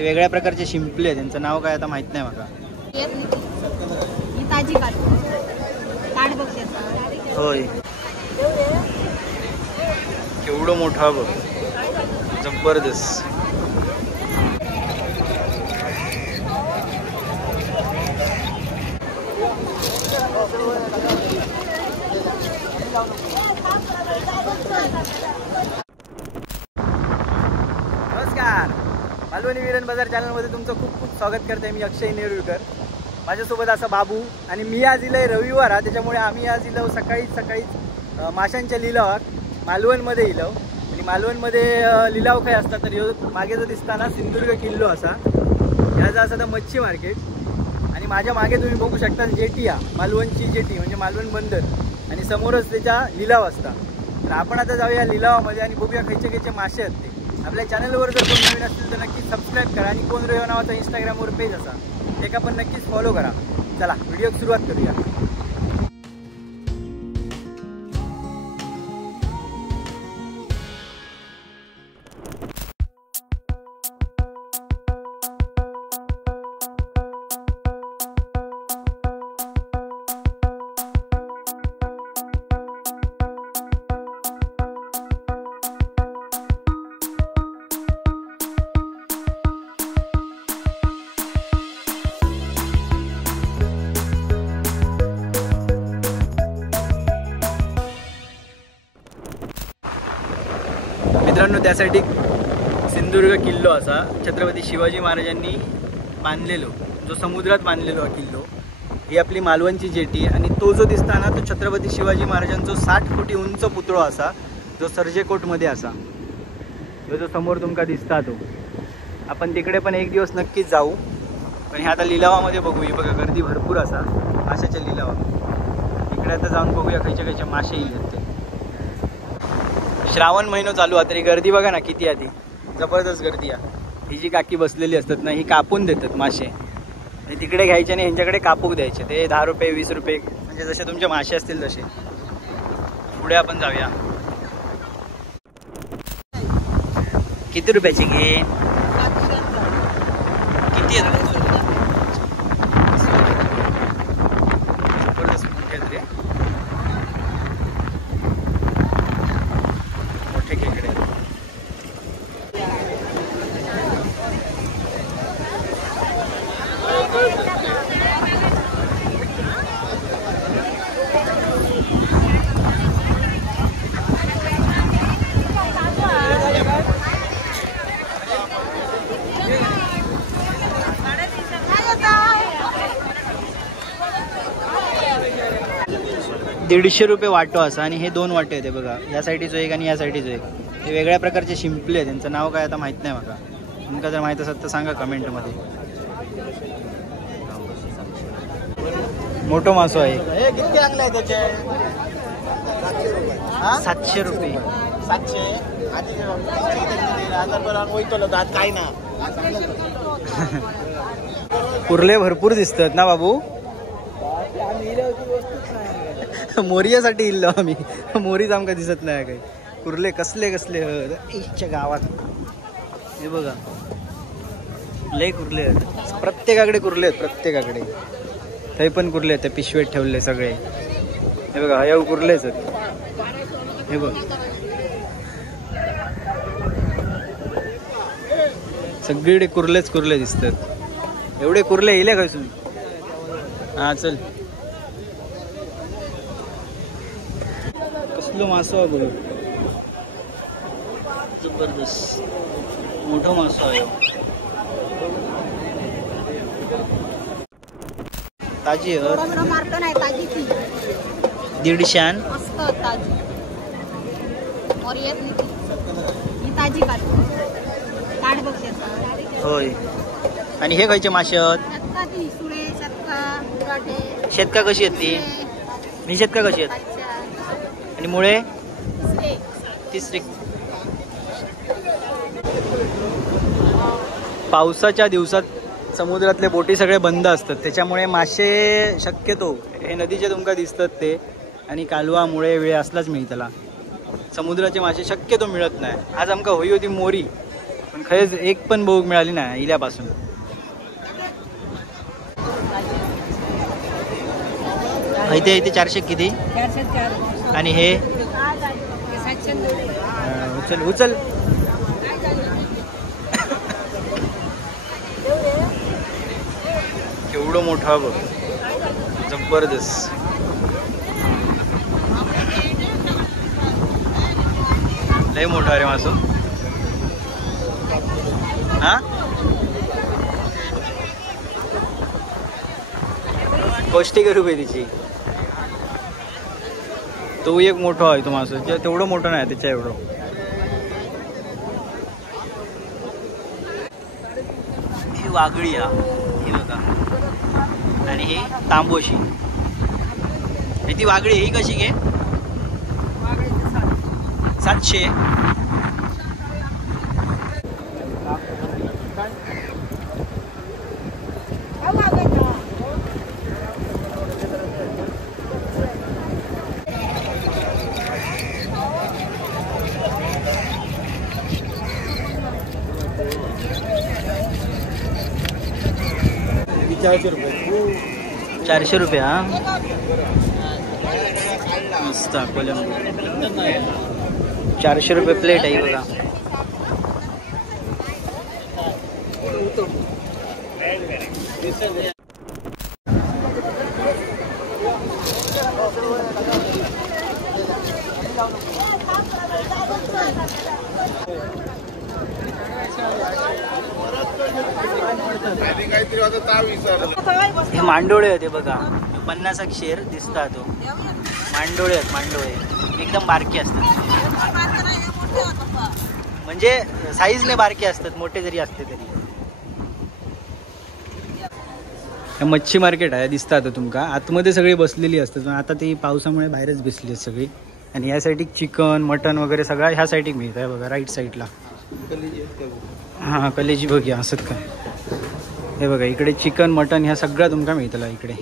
ते वेगळ्या प्रकारचे शिंपले आहेत, त्यांचं नाव काय आता माहित नाही मला. होय, केवढं मोठा बघ, जबरदस्त. नमस्कार, मालवणी वीरन बाजार चॅनलमध्ये तुमचं खूप खूप स्वागत करते. मी अक्षय नेरुळकर, माझ्यासोबत असा बाबू आणि मी. आज इलंय रविवार आहे, त्याच्यामुळे आम्ही आज इलो सकाळीच माशांच्या लिलावात मालवणमध्ये इलो. आणि मालवणमध्ये लिलाव काय असतात तर मागे जो दिसता ना सिंधुदुर्ग किल्लो असा, ह्याचा असा तर मच्छी मार्केट. आणि माझ्या मागे तुम्ही बघू शकता जेटी, मालवणची जेटी म्हणजे मालवण बंदर, आणि समोरच त्याच्या लिलाव असता. तर आपण आता जाऊया लिलावामध्ये आणि बघूया खयचे मासे आहेत ते. आपल्या चॅनलवर जर कोण नवीन असतील तर नक्कीच सबस्क्राईब करा, आणि कोण रेवा नावाचा इंस्टाग्रामवर पेज असा ते पण नक्कीच फॉलो करा. चला व्हिडिओ सुरुवात करूया. मित्रांनो, त्यासाठी सिंधुदुर्ग किल्लो असा छत्रपती शिवाजी महाराजांनी बांधलेलो, जो समुद्रात बांधलेलो हा किल्लो. ही आपली मालवणची जेटी, आणि तो जो दिसता ना तो छत्रपती शिवाजी महाराजांचा 60 फुटी उंच पुतळो असा, जो सर्जेकोटमध्ये असा. जो समोर तुमका दिसता तो. आपण तिकडे पण एक दिवस नक्कीच जाऊ. पण हे आता लिलावामध्ये बघू. ही बघा गर्दी भरपूर असा माशाच्या लिलावा. इकडे आता जाऊन बघूया खयचे मासे येईल ते. श्रावण महिना चालू आहे तरी गर्दी बघा ना किती आहे, ती जबरदस्त गर्दी आहे. ही जी काकी बसलेली असतात ना, ही कापून देतात मासे. आणि तिकडे घ्यायचे आणि ह्यांच्याकडे कापूक द्यायचे. ते 10 रुपये 20 रुपये, म्हणजे जसे तुमचे मासे असतील तसे. पुढे आपण जाऊया. किती रुपयाचे घे? किती आहेत? जबरदस्त मोठे आहेत रे, मोठे खेकडे. ₹150 रुपये वाटो असा, आणि हे 2 वाटे होते बघा. या साईडीचो एक आणि या साईडीचो एक. ते वेगळ्या प्रकारचे शिंपले आहेत, त्यांचं नाव काय आता माहीत नाही मला. तुमका जर माहीत असेल तर सांगा कमेंटमध्ये. मोठो मासो आहे. 700 रुपये. कुर्ले भरपूर दिसतात ना बाबू. मोरियासाठी इल्लो आम्ही. मोरीच आमका दिसत नाही काही. कुर्ले कसले कसले इच्छा गावात. हे बघा लय कुर्ले आहेत, प्रत्येकाकडे कुर्ले आहेत, प्रत्येकाकडे. ते पण कुर्ले आहेत, ते पिशवेत ठेवले सगळे. हे बघा हयाव कुर्लेच आहेत. हे बघ सगळीकडे कुर्लेच कुर्ले दिसतात. एवढे कुर्ले येले खयसून. हा चल. कसलो मासो आहे बघ, जबरदस्त मोठो मासो आहे. ताजी आहे, 150 होय. आणि हे खयचे मासे आहेत? शेतका कशी आहेत ती? मी शेतका कशी आहेत? आणि मुळे 30. पावसाच्या दिवसात समुद्रातले बोटी सगळे बंद असतात, त्याच्यामुळे मासे शक्यतो हे नदीचे तुमका दिसतात ते, आणि कालवा मुळे वेळ असलाच मिळतला. समुद्राचे मासे शक्यतो मिळत नाही. आज आमका होई होती मोरी, पण खरंच एक पण बोग मिळाली नाही इल्यापासून. इथे इथे 400 किती 404 आणि हे 700. उचल उचल. केवढं मोठा बघ, जबरदस्त. लय मोठा रे मासो. हा पौष्टिक रुपये तिची. तो एक मोठा आहे तो मासो, तेवढं मोठं नाही त्याच्या एवढं. ही वागळी हा, ही बघा. आणि ही तांबोशी. ती वागळी ही कशी घे 700. ₹400 हा. मस्त कोलंबो. ₹400 प्लेट आहे बघा. हे मांडोळे होते बघा, 50 शेर दिसता. तो मांडोळे आहेत, मांडोळे एकदम बारके असतात. म्हणजे साईजने बारके असतात, मोठे जरी असते तरी. मच्छी मार्केट आहे दिसतात तुमका. आतमध्ये सगळी बसलेली असतात, पण आता ती पावसामुळे बाहेरच बसली आहेत सगळी. आणि या साईड चिकन मटन वगैरे सगळं ह्या साईड मिळत आहे बघा, राईट साईडला. हां कलेजी बघूया असत काय. हे बघा इकडे चिकन मटन ह्या सगळं तुमका मिळतला इकडे.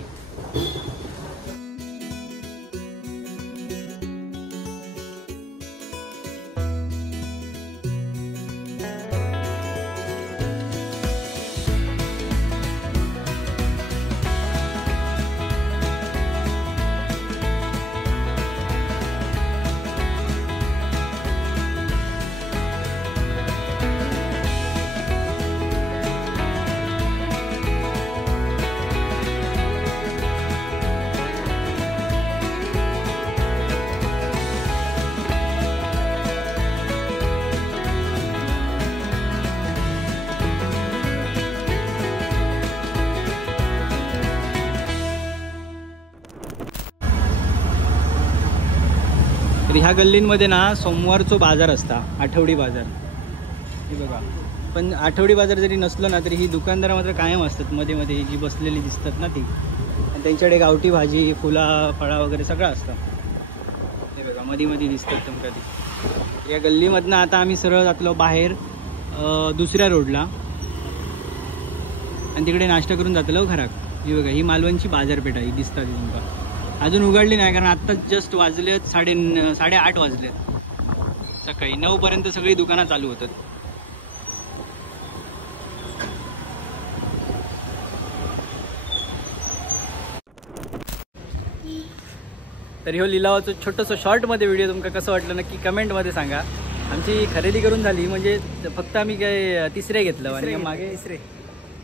तर ह्या गल्लींमध्ये ना सोमवारचो बाजार असता, आठवडी बाजार. हे बघा. पण आठवडी बाजार जरी नसलं ना तरी ही दुकानदार मात्र कायम असतात मध्ये मध्ये जी बसलेली दिसतात ना ती. आणि त्यांच्याकडे गावठी भाजी फुला फळा वगैरे सगळं असतं. हे बघा मध्ये मध्ये दिसतात तुमका ती. या गल्लीमधनं आता आम्ही सरळ जातलो बाहेर दुसऱ्या रोडला आणि तिकडे नाश्ता करून जातलो घरात. ही बघा ही मालवणची बाजारपेठ आहे, दिसतात तुमका. अजून उघडली नाही कारण आत्ता जस्ट वाजलेत 8:30 वाजलेत. सकाळी 9 पर्यंत सगळी दुकानं चालू होतात. तर ह्यो लिलावाचं छोटंसं शॉर्टमध्ये व्हिडिओ तुमका कसं वाटलं नक्की कमेंटमध्ये सांगा. आमची खरेदी करून झाली, म्हणजे फक्त आम्ही काय तिसरे घेतलं आणि मागे तिसरे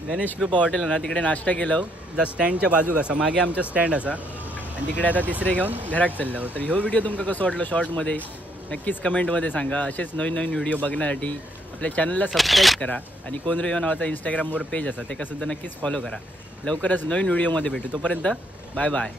गणेश कृपा हॉटेल ना तिकडे नाश्ता केलं जा स्टँडच्या बाजूक असा, मागे आमचा स्टँड असा. आणि तिकडे आता तिसरे घेऊन घरात चाललो. तर ह्यो व्हिडिओ तुमका कसं वाटलं शॉर्टमध्ये नक्कीच कमेंटमध्ये सांगा. असेच नवीन नवीन व्हिडिओ बघण्यासाठी आपल्या चॅनलला सबस्क्राईब करा. आणि कोनरेयो नावाचा इंस्टाग्रामवर पेज असा, ते सुद्धा नक्कीच फॉलो करा. लवकरच नवीन व्हिडिओमध्ये भेटू. तोपर्यंत बाय बाय.